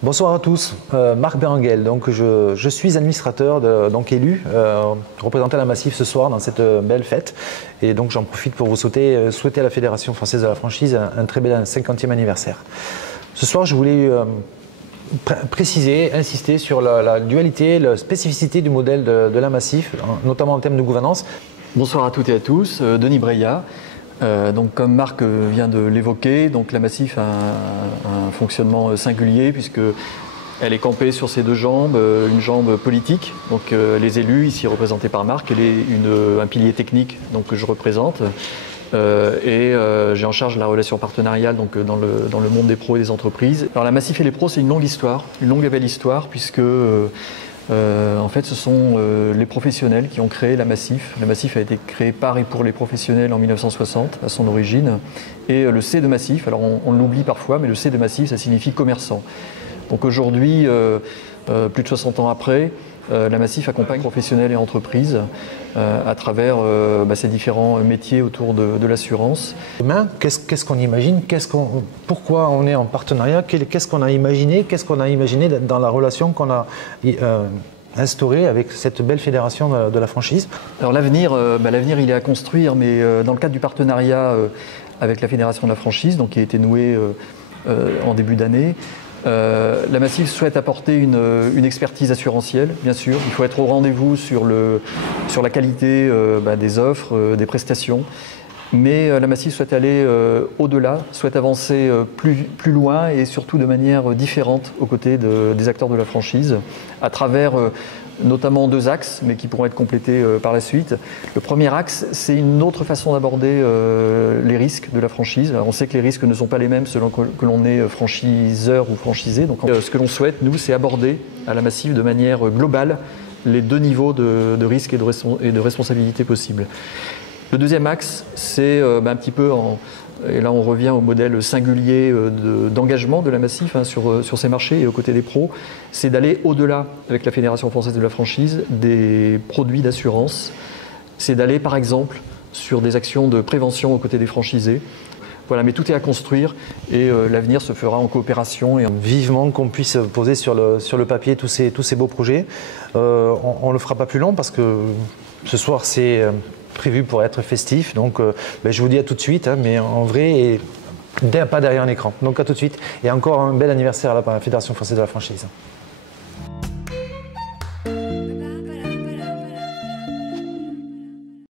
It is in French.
Bonsoir à tous, Marc Berenguel. Donc je suis administrateur, donc élu, représentant la Massif ce soir dans cette belle fête. Et donc j'en profite pour vous souhaiter à la Fédération Française de la Franchise un très bel 50e anniversaire. Ce soir, je voulais préciser, insister sur la dualité, la spécificité du modèle de la Massif, notamment en termes de gouvernance. Bonsoir à toutes et à tous, Denis Breillat. Donc, comme Marc vient de l'évoquer, donc la Massif a un fonctionnement singulier puisque elle est campée sur ses deux jambes, une jambe politique, donc les élus ici représentés par Marc, et un pilier technique donc, que je représente. J'ai en charge la relation partenariale donc, dans le monde des pros et des entreprises. Alors la Massif et les pros, c'est une longue histoire, une longue et belle histoire puisque en fait, ce sont les professionnels qui ont créé la Massif. La Massif a été créée par et pour les professionnels en 1960, à son origine. Et le C de Massif, alors on l'oublie parfois, mais le C de Massif, ça signifie commerçant. Donc aujourd'hui, plus de 60 ans après, la Massif accompagne professionnels et entreprises à travers ces différents métiers autour de l'assurance. Demain, qu'est-ce qu'on imagine, pourquoi on est en partenariat, qu'est-ce qu'on a imaginé, dans la relation qu'on a instaurée avec cette belle fédération de la franchise? Alors l'avenir, il est à construire, mais dans le cadre du partenariat avec la Fédération de la franchise, donc, qui a été noué en début d'année, la Massif souhaite apporter une expertise assurantielle, bien sûr. Il faut être au rendez-vous sur la qualité des offres, des prestations. Mais la Massif souhaite aller au-delà, souhaite avancer plus loin et surtout de manière différente aux côtés des acteurs de la franchise, à travers notamment deux axes, mais qui pourront être complétés par la suite. Le premier axe, c'est une autre façon d'aborder les risques de la franchise. Alors, on sait que les risques ne sont pas les mêmes selon que l'on est franchiseur ou franchisé. Donc, ce que l'on souhaite, nous, c'est aborder à la Massif de manière globale les deux niveaux de risque et de responsabilité possibles. Le deuxième axe, c'est un petit peu, et là on revient au modèle singulier d'engagement de la Massif sur ces marchés et aux côtés des pros, c'est d'aller au-delà avec la Fédération Française de la Franchise des produits d'assurance. C'est d'aller par exemple sur des actions de prévention aux côtés des franchisés. Voilà, mais tout est à construire et l'avenir se fera en coopération. Vivement qu'on puisse poser sur le papier tous ces beaux projets. On ne le fera pas plus long parce que ce soir c'est prévu pour être festif, donc je vous dis à tout de suite, mais en vrai, et pas derrière un écran. Donc à tout de suite, et encore un bel anniversaire à la Fédération Française de la Franchise.